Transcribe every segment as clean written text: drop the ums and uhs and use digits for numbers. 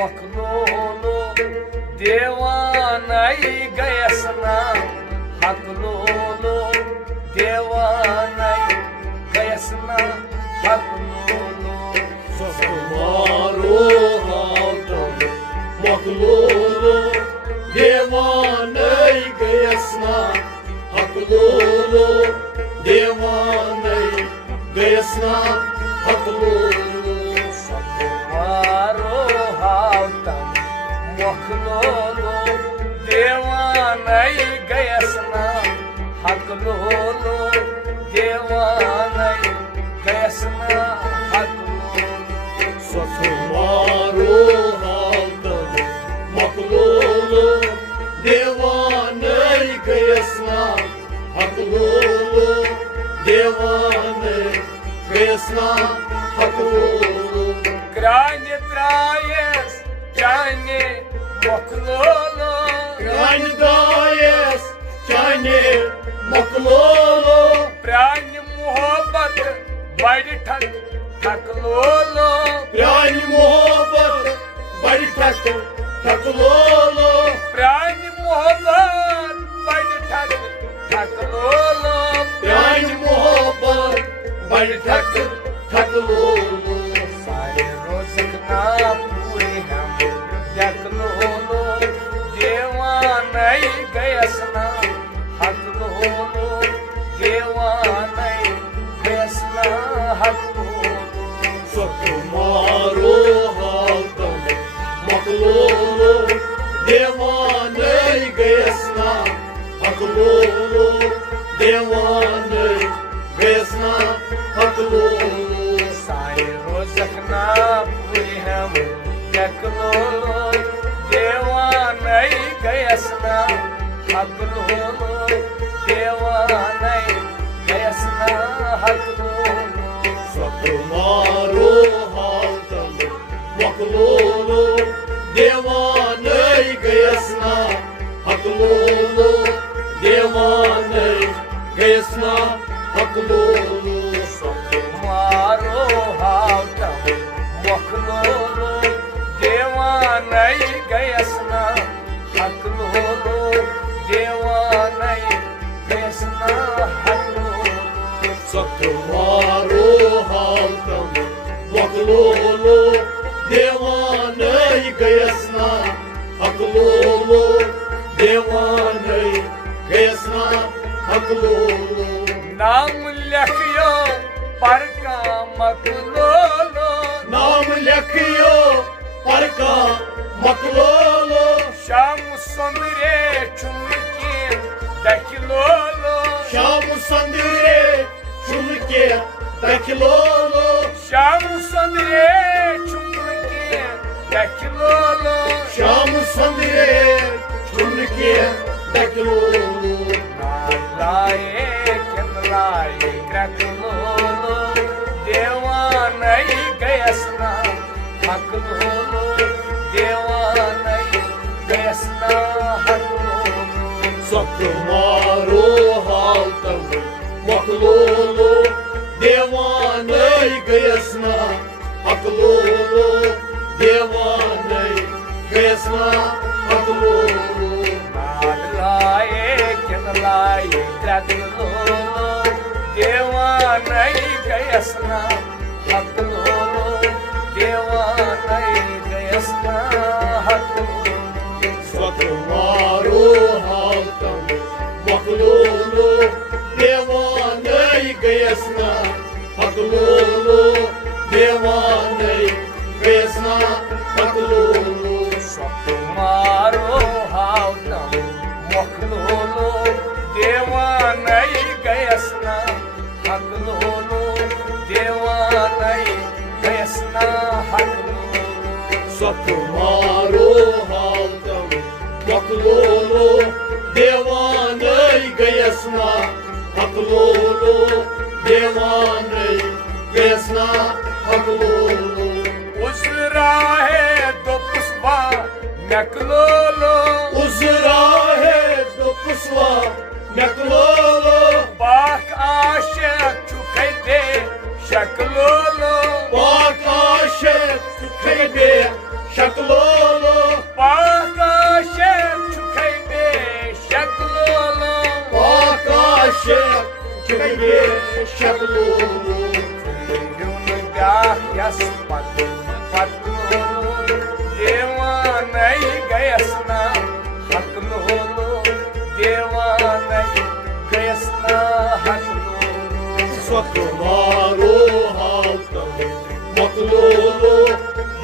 मखलोलो देवानाई गयस ना हकलोलो देवानाई गयस ना हकलोलो मारो हाथम मखलोलो देवानाई गयस ना हकलोलो देवानाई गयस ना हकलोलो मारो हाथम मखलोलो देवानाई गयस ना हकलोलो देवानाई गयस ना हकलोलो मारो हाथम मखलोलो देवानाई गयस ना हकलोलो देवानाई गयस ना हकलोलो Krani trayes chane mokhlolo Krani dayes chane mokhlolo Prani muhabbat badi thak thaklolo Prani muhabbat badi thak thaklolo Prani muhabbat badi thak thaklolo Prani muhabbat badi thak thaklolo सारे रोज़क ना पूरे हम देखलोलो देवानाई गयस ना हकलोलो देवानाई गयस ना हकलोलो मारो हाथम मखलोलो देवानाई गयस ना हकलोलो देवानाई गयस ना हकलोलो सारे रोज़क ना पूरे हम देखलोलो देवानाई गयस ना हकलोलो देवानाई गयस ना हकलोलो मारो हाथम मखलोलो देवानाई गयस ना हकलोलो देवानाई गयस ना हकलोलो मारो हाथम मखलोलो देवानाई गयस ना हकलोलो देवानाई गयस ना हकलोलो मारो हाथम मखलोलो देवानाई गयस ना हकलोलो देवानाई गयस ना हकलोलो नाम लिखियो पर का मखलोलो नाम लिखियो पर का मखलोलो शाम सुंदरे चुमके दखलोलो श्याम संदरे चुन के दखलोलो शाम सुंदरे चुमके दखलोलो श्याम संदरे चुन के दखलोलो लाए किनलाए क्रकलोलो देवानाई गयस ना हकलोलो देवानाई गयस ना हकलोलो मारो हाथम मखलोलो देवानाई गयस ना हकलोलो देवानाई गयस ना हकलोलो लाए किनलाए क्रकलोलो देवानाई गयस ना हकलोलो देवानाई गयस ना हकलोलो मारो हाथम मखलोलो देवानाई गयस ना हकलोलो देवानाई गयस ना हकलोलो मारो हाथम मखलोलो देवानाई गयस ना हकलोलो देवानाई गयस ना हकलोलो मारो हाथम मखलोलो देवानाई गयस ना हकलोलो देवानाई गयस ना हकलोलो उस राहे तो पुष्पा नकलोलो उस राहे तो पुष्पा नकलोलो पाक आशिक चुके दे शक्लोलो पाक आशिक चुके दे शक्लोलो पाकाशे चुकै बे शक्लोलो आकाशे चुके शक्लोलो यून ब्याह यस पतलोलो देवानै गयसना हकलोलो देवानै गयसना हकलोलो स्वकुमारो हालतम मकलोलो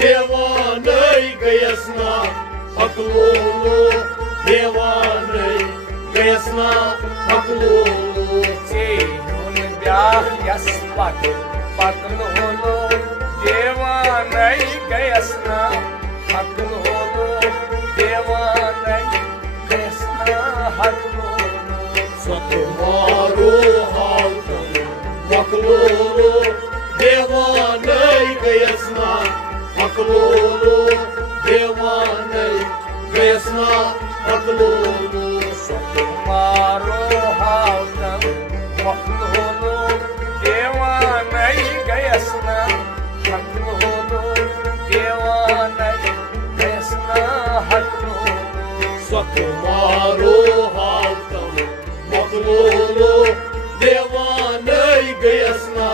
देवानै गयसना हकलोलो देवानै गयसना हकलोलो यून ब्याह यस पतलोलो देवानै गयसना हकलोलो देवानै गयसना हकलोलो स्वकुमारो हालतम मकलोलो देवानै गयसना हकलोलो देवानै गयसना हकलोलो मारो हालतम मखलोलो देवानै गयसना हकलोलो देवानै गयसना हकलोलो स्वकुमारो हालतम मकलोलो देवानै गयसना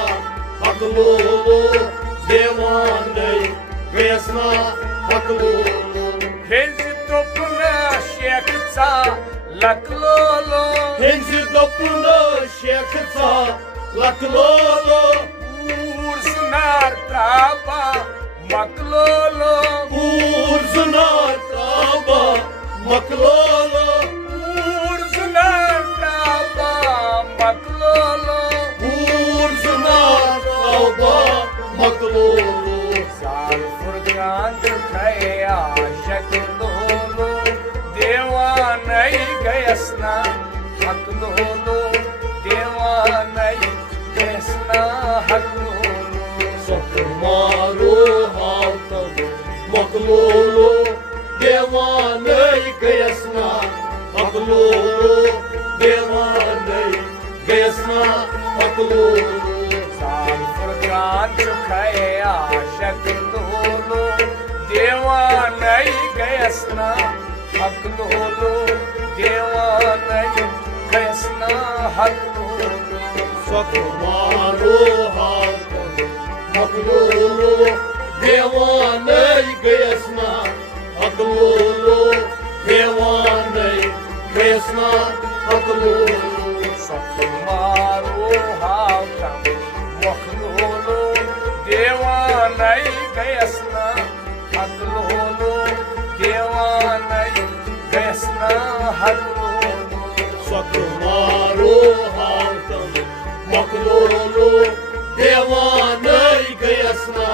हकलोलो देवानै गयसना हकलोलो Hezi topuna şekça laklolo Henzi dopuna şekça laklolo Ursunar traba maklolo Urzunar traba maklolo Ursunar traba maklolo Urzunar traba maklolo Zal furkan khaya shaklolo Devanai gayasna haklolo Devanai gayasna haklolo Swकुमारो हालतम मकलोलो देवानै गयसना हकलोलो देवानै गयसना हकलोलो Zal furkan khaya shaklolo Devanai gayasna haklolo Devanai gayasna haklolo स्वकुमारो हालतम मकलोलो देवानै गयसना हकलोलो देवानै गयसना हकलोलो Maru haltam mokhlolo Devanai gayasna haklolo Devanai gayasna haklolo स्वकुमारो हालतम मकलोलो देवानै गयसना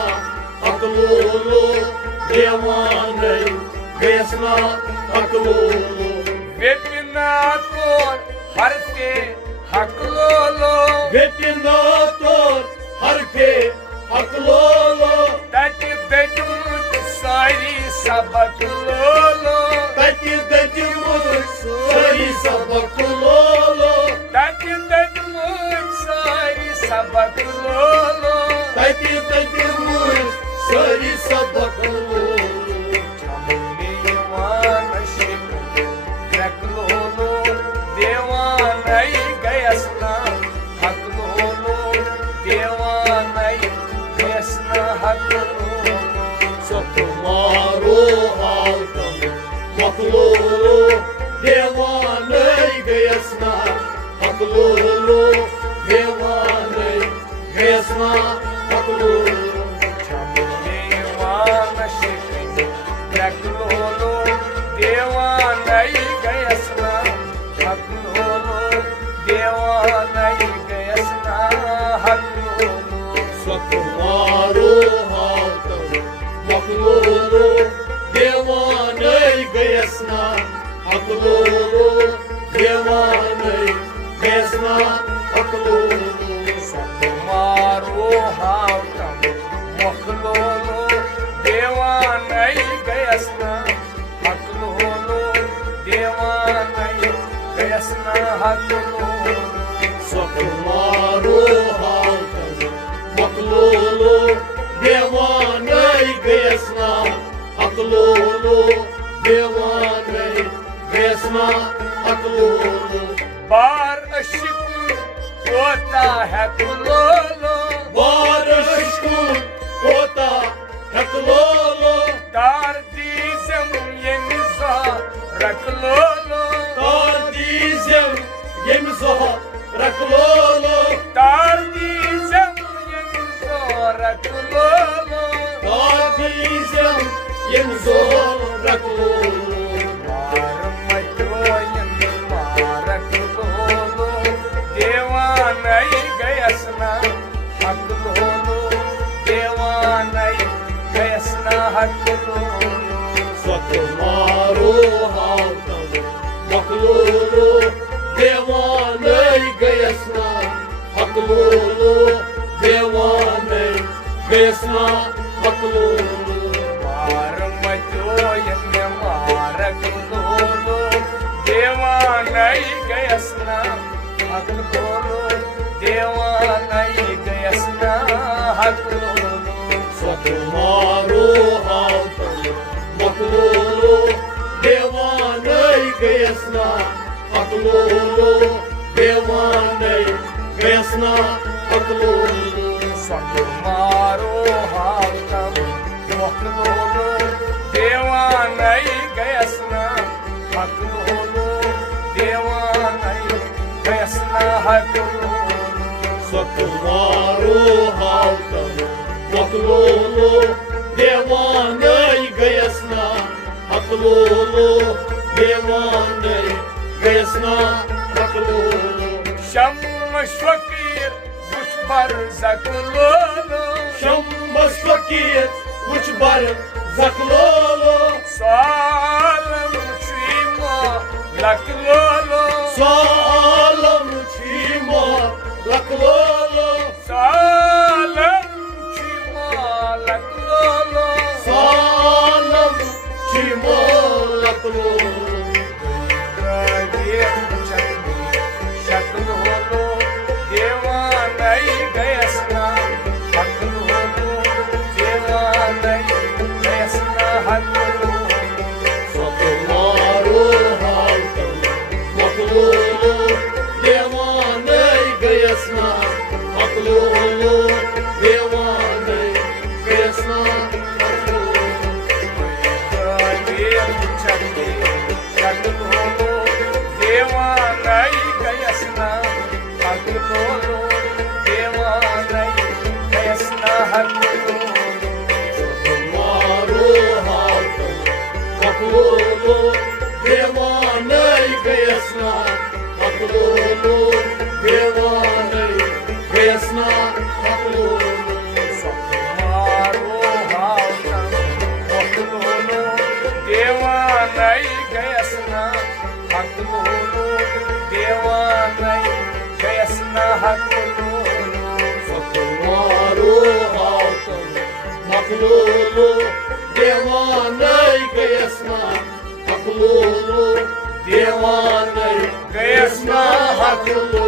हकलोलो देवानै गयसना हकलोलो Vepinator harfe haklolo Vepinator harfe haqlolo Tati bedumut sari sabaklolo Tati dedimut sari sabaklolo Tati bedumut sari sabaklolo Tati dedimut sari sabaklolo Chamliwana shikl kraklolo Devanai gayasna haklolo Devanai gayasna haklolo Swकुमारो हालतम मकलोलो देवानै गयसना हकलोलो देवानै गयसना हकलोलो Chamliwana shikl kraklolo Devanai gayasna haklolo Devanai gayasna haklolo स्वकुमारो हालतम मकलोलो देवानै गयसना हकलोलो देवानै गयसना हकलोलो Maru haltam mokhlolo Devanai gayasna haklolo Devanai gayasna haklolo स्वकुमारो हालतम मकलोलो देवानै गयसना हकलोलो देवाने गयसना हकलोलो बार अशिक होता है कुलोलो बारशकुन होता हकलोलो तार दीजम यमिजा रखलोलो तादीजम यमzo rakloolo तार दीजम यमिजा रखलोलो तादीजम yemzo rakloolo मार मचोयन मारक लोलो देवानई गयसना हक लोलो देवानई गयसना हक लोलो Satmaro hautam maklolo devanay gayasna haklolo devanay gayasna haklolo मार मचोयन मारक लोलो देवानई गयसना हक लोलो देवानई गयसना हक लोलो Satmaro hautam maklolo devanay gayasna haklolo devanay gayasna haklolo मारो हाथम मोहलोलो देवानई गयसना हक लोलो देवानई गयसना हक लोलो Satmaro hautam maklolo devanay gayasna haklolo devanay gayasna haklolo शम्मश फकीर कुछ बर जकलोलो Shambas fakir uch bar zaklolo Salam Cheema लकलोलो salam chimo laklolo Salam Cheema लकलोलो salam chimo laklolo शकलोलो Devanai गयसना हक लोलो देवानई गयसना हक लोलो Satmaro hautam maklolo devanay gayasna haklolo devanay gayasna haklolo शकलोलो Devanai गयसना हक लोलो देवानई गयसना हक लोलो Satmaro hautam maklolo devanay gayasna haklolo devanay gayasna haklolo मारो हाथम मोहलोलो देवानई गयसना हक लोलो देवानई गयसना हक लोलो Satmaro hautam maklolo devanay gayasna haklolo devanay gayasna haklolo